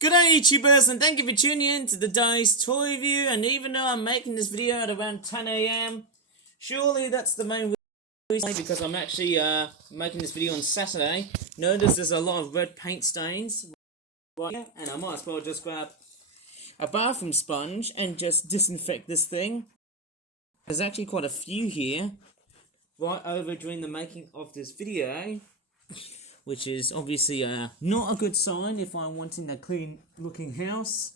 Good day YouTubers, and thank you for tuning in to today's toy review. And even though I'm making this video at around 10 AM, surely that's the main reason, because I'm actually making this video on Saturday. Notice there's a lot of red paint stains right here, and I might as well just grab a bathroom sponge and just disinfect this thing. There's actually quite a few here right over during the making of this video, which is obviously not a good sign if I'm wanting a clean looking house.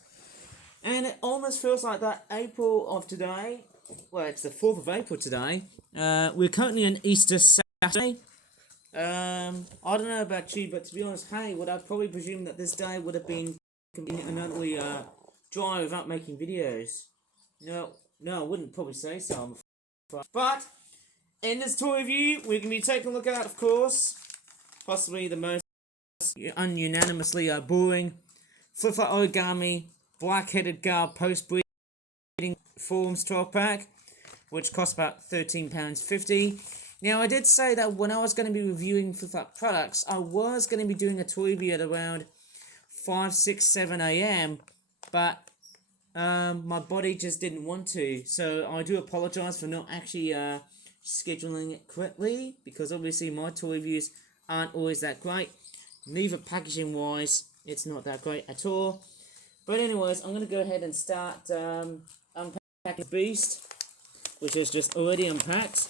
And it almost feels like that April of today, well, it's the 4th of April today, we're currently on Easter Saturday. I don't know about you, but to be honest, hey, would I probably presume that this day would have been conveniently dry without making videos? No, I wouldn't probably say so. But in this toy review, we're going to be taking a look at, of course, possibly the most ununanimously boring flip-flop origami black-headed gull post-breeding forms 12-pack, which costs about £13.50. Now, I did say that when I was going to be reviewing flip-flop products, I was going to be doing a toy review at around 5, 6, 7 AM, but my body just didn't want to, so I do apologise for not actually scheduling it correctly, because obviously my toy reviews aren't always that great. Neither packaging wise, it's not that great at all. But anyways, I'm going to go ahead and start unpacking the beast, which is just already unpacked.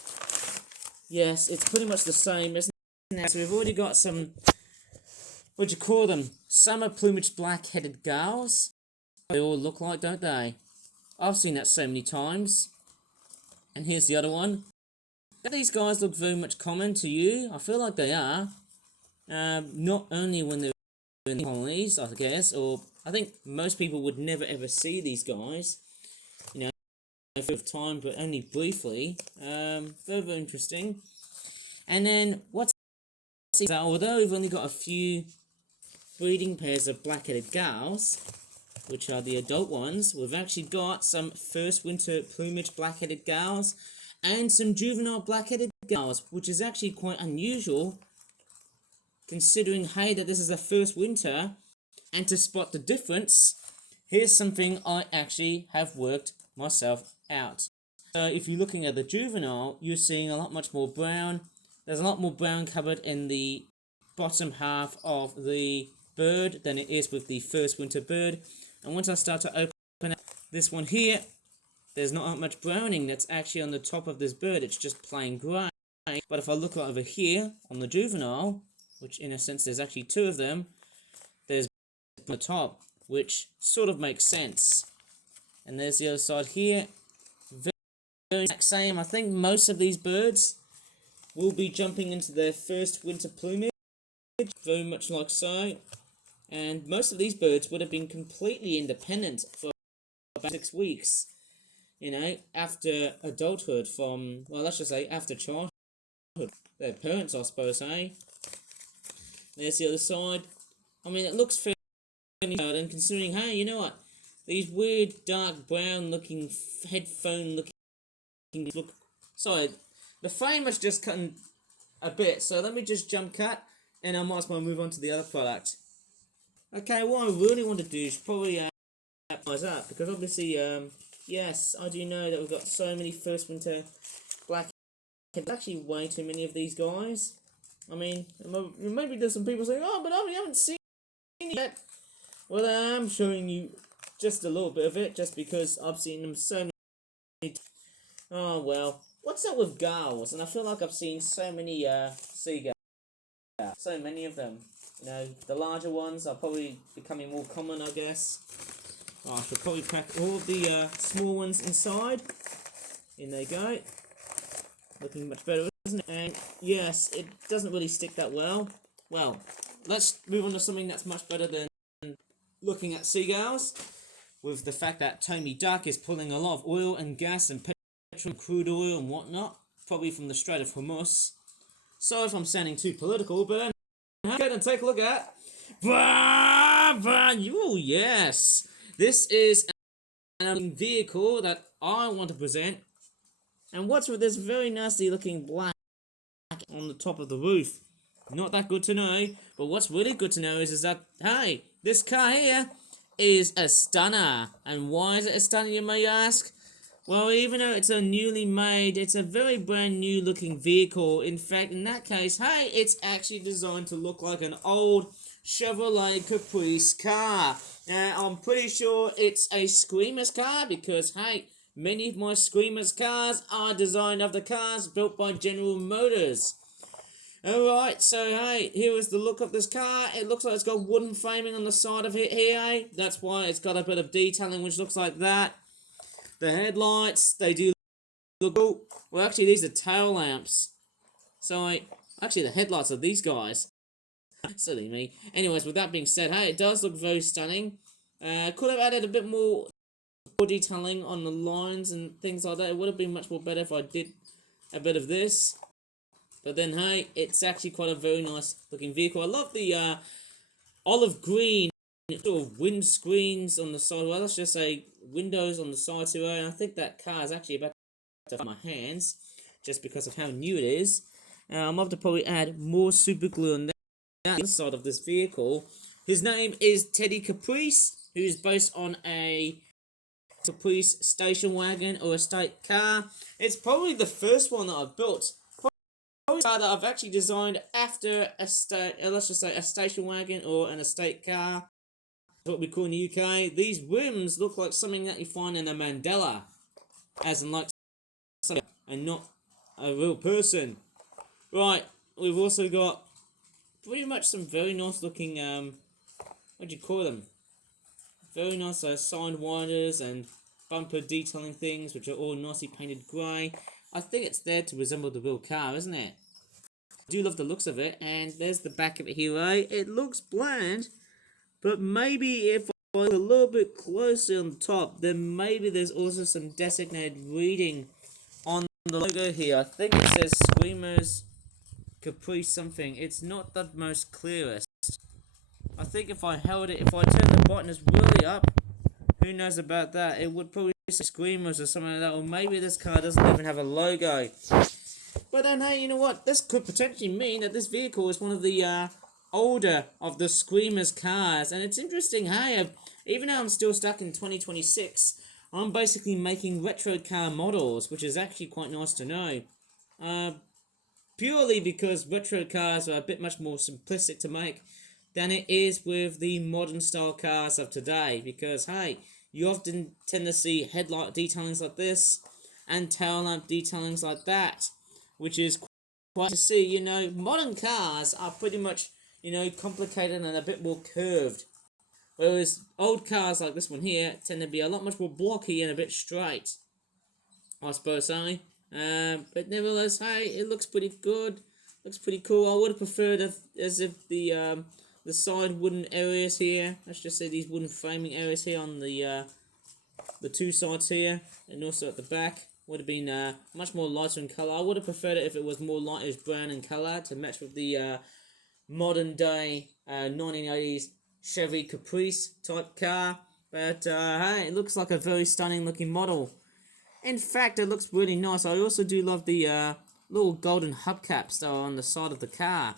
Yes, it's pretty much the same, isn't it? So we've already got some, what do you call them, summer plumage black-headed gulls. They all look like, don't they? I've seen that so many times. And here's the other one. These guys look very much common to you. I feel like they are. Not only when they're in colonies, I guess, or I think most people would never ever see these guys, you know, for time, but only briefly. Very interesting. And then what's that? Although we've only got a few breeding pairs of black-headed gulls, which are the adult ones, we've actually got some first winter plumage black-headed gulls and some juvenile black-headed gulls, which is actually quite unusual, considering, hey, that this is the first winter. And to spot the difference, here's something I actually have worked myself out. So if you're looking at the juvenile, you're seeing a lot much more brown. There's a lot more brown covered in the bottom half of the bird than it is with the first winter bird. And once I start to open up this one here, there's not much browning that's actually on the top of this bird. It's just plain grey. But if I look over here on the juvenile, which in a sense there's actually two of them, there's on the top, which sort of makes sense. And there's the other side here. Very same. I think most of these birds will be jumping into their first winter plumage, very much like so. And most of these birds would have been completely independent for about 6 weeks. You know, after adulthood, from, well, let's just say after childhood. Their parents, I suppose, eh? There's the other side. I mean, it looks fairly good, and considering, hey, you know what? These weird, dark, brown-looking, headphone-looking look. Sorry, the frame is just cutting a bit, so let me just jump cut, and I might as well move on to the other product. Okay, what I really want to do is probably eyes up, because obviously, yes, I do know that we've got so many first winter black. There's actually way too many of these guys. I mean, maybe there's some people saying, oh, but I haven't seen it yet. Well, I'm showing you just a little bit of it, just because I've seen them so many. Oh, well. What's up with gulls? And I feel like I've seen so many seagulls. So many of them. You know, the larger ones are probably becoming more common, I guess. Oh, I should probably pack all of the small ones inside. In they go. Looking much better, isn't it? And yes, it doesn't really stick that well. Well, let's move on to something that's much better than looking at seagulls, with the fact that Tony Duck is pulling a lot of oil and gas and petrol, crude oil and whatnot, probably from the Strait of Hormuz. So if I'm sounding too political, but go ahead and take a look at. Oh yes, this is a vehicle that I want to present. And what's with this very nasty looking black on the top of the roof? Not that good to know, but what's really good to know is that, hey, this car here is a stunner. And why is it a stunner, you may ask? Well, even though it's a newly made, it's a very brand new looking vehicle. In fact, in that case, hey, it's actually designed to look like an old Chevrolet Caprice car. Now, I'm pretty sure it's a SKREEMERZ car because, hey, many of my SKREEMERZ cars are designed after cars built by General Motors. Alright, so hey, here is the look of this car. It looks like it's got wooden framing on the side of it here, eh? That's why it's got a bit of detailing which looks like that. The headlights, they do look cool. Well, actually, these are tail lamps. So, actually, the headlights are these guys. Silly me. Anyways, with that being said, hey, it does look very stunning. Could have added a bit more detailing on the lines and things like that. It would have been much more better if I did a bit of this. But then, hey, it's actually quite a very nice looking vehicle. I love the olive green sort of windscreens on the side. Well, let's just say windows on the side too. And I think that car is actually about to fit my hands just because of how new it is. I'm going to probably add more super glue on the inside of this vehicle. His name is Teddy Caprice, who is based on a Caprice station wagon or estate car. It's probably the first one that I've built. Probably a car that I've actually designed after a let's just say a station wagon or an estate car. What we call in the UK. These rims look like something that you find in a Mandela, as in like something and not a real person. Right, we've also got pretty much some very nice looking what do you call them? Very nice side winders and bumper detailing things, which are all nicely painted grey. I think it's there to resemble the real car, isn't it? I do love the looks of it, and there's the back of it here, eh? It looks bland. But maybe if I look a little bit closer on the top, then maybe there's also some designated reading on the logo here. I think it says SKREEMERZ Caprice something. It's not the most clearest. I think if I held it, if I turned the brightness really up, who knows about that? It would probably say SKREEMERZ or something like that. Or maybe this car doesn't even have a logo. But then, hey, you know what? This could potentially mean that this vehicle is one of the older of the SKREEMERZ cars. And it's interesting, hey, even though I'm still stuck in 2026, I'm basically making retro car models, which is actually quite nice to know. Purely because retro cars are a bit much more simplistic to make than it is with the modern style cars of today. Because, hey, you often tend to see headlight detailings like this and tail lamp detailings like that, which is quite to see. You know, modern cars are pretty much, you know, complicated and a bit more curved. Whereas old cars like this one here tend to be a lot much more blocky and a bit straight, I suppose, eh? But nevertheless, hey, it looks pretty good. Looks pretty cool. I would have preferred as if the side wooden areas here, let's just say these wooden framing areas here on the two sides here, and also at the back, would have been much more lighter in colour. I would have preferred it if it was more lightish brown in colour to match with the modern day 1980s Chevy Caprice type car. But hey, it looks like a very stunning looking model. In fact, it looks really nice. I also do love the little golden hubcaps that are on the side of the car.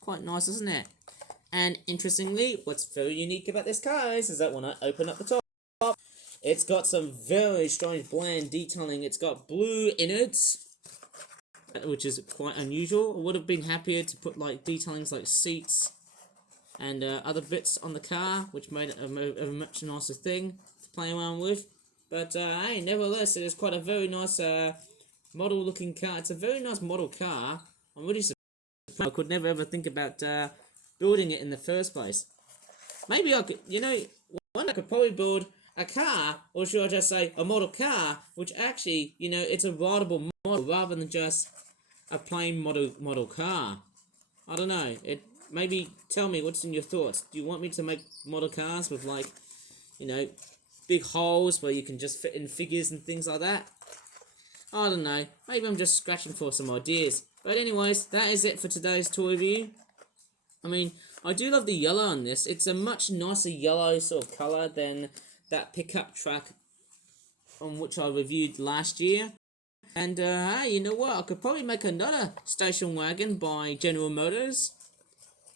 Quite nice, isn't it? And interestingly, what's very unique about this car is that when I open up the top, it's got some very strange bland detailing. It's got blue innards, which is quite unusual. I would have been happier to put like detailings like seats and other bits on the car, which made it a much nicer thing to play around with. But hey, nevertheless, it is quite a very nice model looking car. It's a very nice model car. I'm really surprised. I could never ever think about building it in the first place. Maybe I could, you know, one I could probably build a car, or should I just say a model car, which actually, you know, it's a rideable model rather than just a plain model car. I don't know. Maybe tell me what's in your thoughts. Do you want me to make model cars with, like, you know, big holes where you can just fit in figures and things like that? I don't know. Maybe I'm just scratching for some ideas. But anyways, that is it for today's toy review. I mean, I do love the yellow on this. It's a much nicer yellow sort of colour than that pickup truck on which I reviewed last year. And hey, you know what? I could probably make another station wagon by General Motors.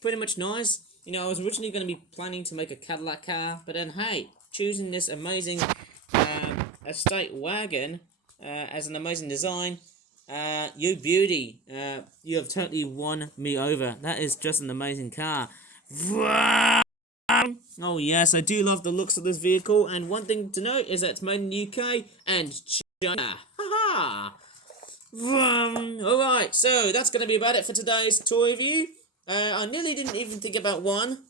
Pretty much nice. You know, I was originally going to be planning to make a Cadillac car, but then hey, choosing this amazing estate wagon as an amazing design, you beauty, you have totally won me over. That is just an amazing car. Oh yes, I do love the looks of this vehicle, and one thing to note is that it's made in the UK and China. Haha! Alright, so that's going to be about it for today's toy review. I nearly didn't even think about one.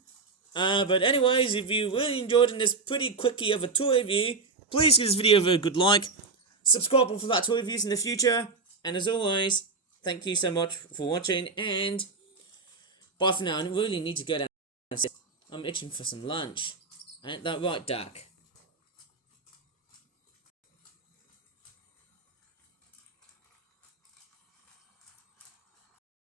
But anyways, if you really enjoyed in this pretty quickie of a toy review, please give this video a good like, subscribe for that toy reviews in the future, and as always, thank you so much for watching, and bye for now. I really need to go down. I'm itching for some lunch. Ain't that right, Duck?